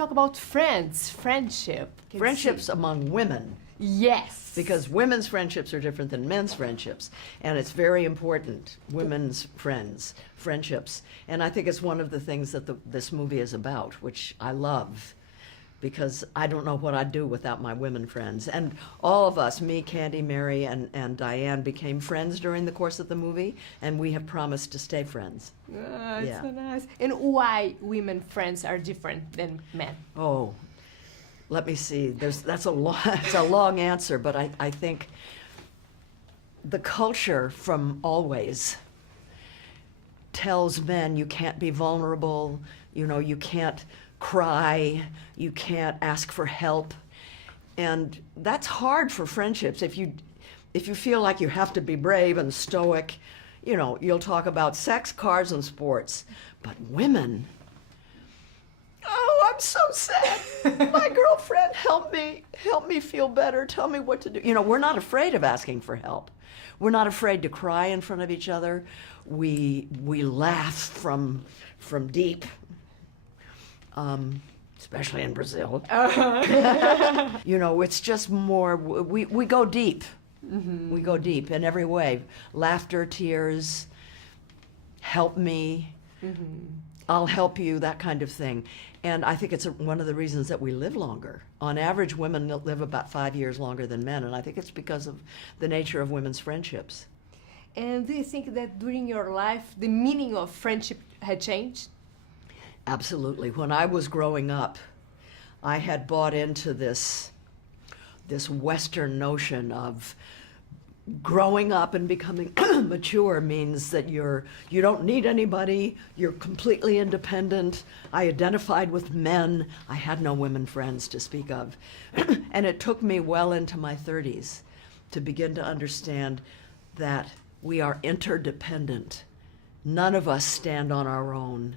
talk about friendship. Friendships among women. Yes. Because women's friendships are different than men's friendships. And it's very important, women's friendships. And I think it's one of the things that this movie is about, which I love. Because I don't know what I'd do without my women friends. And all of us, me, Candy, Mary, and Diane, became friends during the course of the movie, and we have promised to stay friends. It's so nice. And why women friends are different than men? Oh, let me see. That's it's a long answer, but I think the culture from always tells men you can't be vulnerable, you can't cry, you can't ask for help. And that's hard for friendships. If you feel like you have to be brave and stoic, you'll talk about sex, cars, and sports. But women, oh, I'm so sad. My girlfriend, help me feel better. Tell me what to do. We're not afraid of asking for help. We're not afraid to cry in front of each other. We laugh from deep. Especially in Brazil. It's just more, we go deep. Mm-hmm. We go deep in every way. Laughter, tears, help me, I'll help you, that kind of thing. And I think it's one of the reasons that we live longer. On average, women live about 5 years longer than men, and I think it's because of the nature of women's friendships. And do you think that during your life, the meaning of friendship had changed? Absolutely. When I was growing up, I had bought into this Western notion of growing up and becoming mature means that you don't need anybody, you're completely independent. I identified with men. I had no women friends to speak of. And it took me well into my 30s to begin to understand that we are interdependent. None of us stand on our own,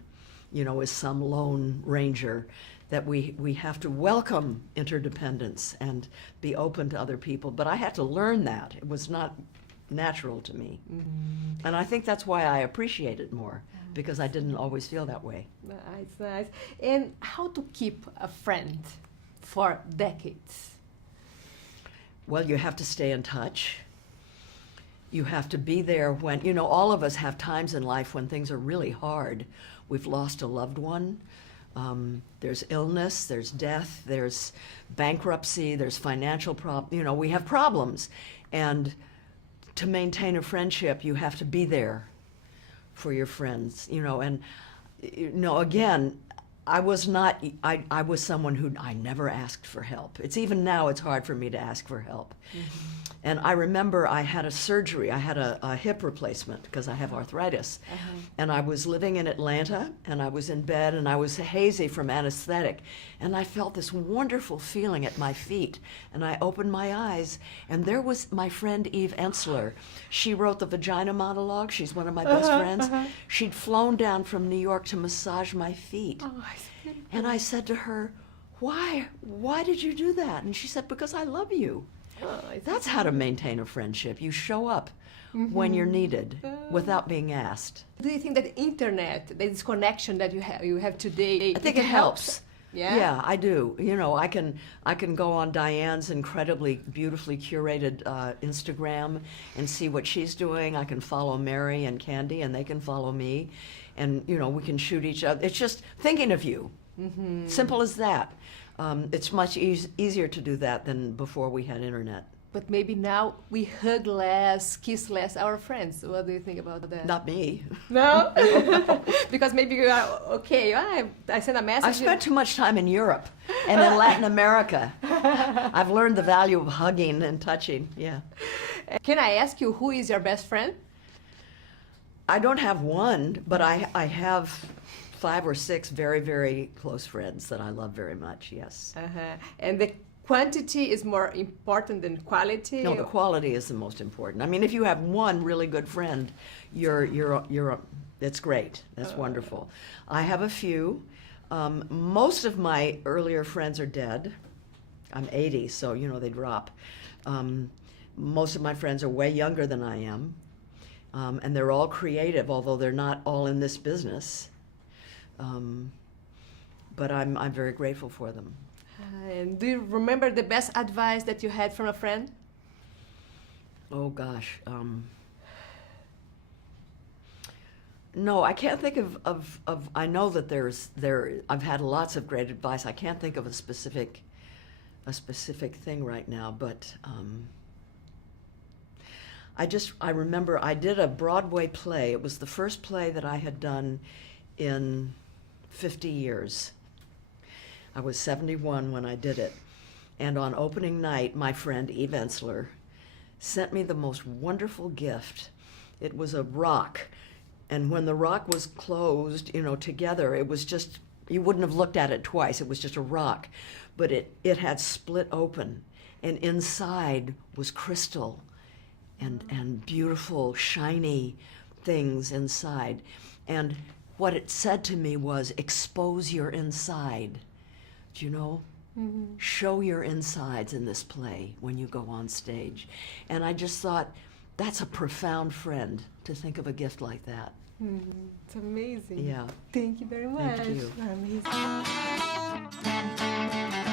as some lone ranger, that we have to welcome interdependence and be open to other people. But I had to learn that. It was not natural to me. Mm-hmm. And I think that's why I appreciate it more, because I didn't always feel that way. Nice. And how to keep a friend for decades? Well, you have to stay in touch. You have to be there when, all of us have times in life when things are really hard. We've lost a loved one. There's illness, there's death, there's bankruptcy, there's financial problems. We have problems. And to maintain a friendship, you have to be there for your friends, And, again, I was someone who I never asked for help. Even now, it's hard for me to ask for help. Mm-hmm. And I remember I had a surgery. I had a hip replacement because I have arthritis. Uh-huh. And I was living in Atlanta, and I was in bed, and I was hazy from anesthetic. And I felt this wonderful feeling at my feet. And I opened my eyes, and there was my friend Eve Ensler. She wrote the Vagina Monologue. She's one of my best friends. Uh-huh. She'd flown down from New York to massage my feet. Oh, and I said to her, why did you do that? And she said, because I love you. Oh, that's how to maintain a friendship. You show up when you're needed without being asked. Do you think that internet, this connection that you have today, I think it helps. Yeah, I do. I can go on Diane's incredibly beautifully curated Instagram and see what she's doing. I can follow Mary and Candy, and they can follow me, and we can shoot each other. It's just thinking of you. Mm-hmm. Simple as that. It's much easier to do that than before we had internet. But maybe now we hug less, kiss less our friends. What do you think about that? Not me. No? Because maybe you are, okay, I sent a message. I spent too much time in Europe and in Latin America. I've learned the value of hugging and touching, yeah. Can I ask you, who is your best friend? I don't have one, but I have 5 or 6 very, very close friends that I love very much, yes. Uh-huh. And the quantity is more important than quality? No, the quality is the most important. I mean, if you have one really good friend, it's great. That's wonderful. I have a few. Most of my earlier friends are dead. I'm 80, so, they drop. Most of my friends are way younger than I am. And they're all creative, although they're not all in this business. but I'm very grateful for them. And do you remember the best advice that you had from a friend? Oh gosh. No, I can't think of I know that I've had lots of great advice. I can't think of a specific thing right now, but I remember I did a Broadway play. It was the first play that I had done in 50 years. I was 71 when I did it. And on opening night, my friend Eve Ensler sent me the most wonderful gift. It was a rock. And when the rock was closed, together, it was just, you wouldn't have looked at it twice. It was just a rock. But it had split open. And inside was crystal and beautiful, shiny things inside. And what it said to me was, expose your inside. Do you know? Mm-hmm. Show your insides in this play when you go on stage. And I just thought, that's a profound friend, to think of a gift like that. Mm-hmm. It's amazing. Yeah. Thank you very much. Thank you. Amazing.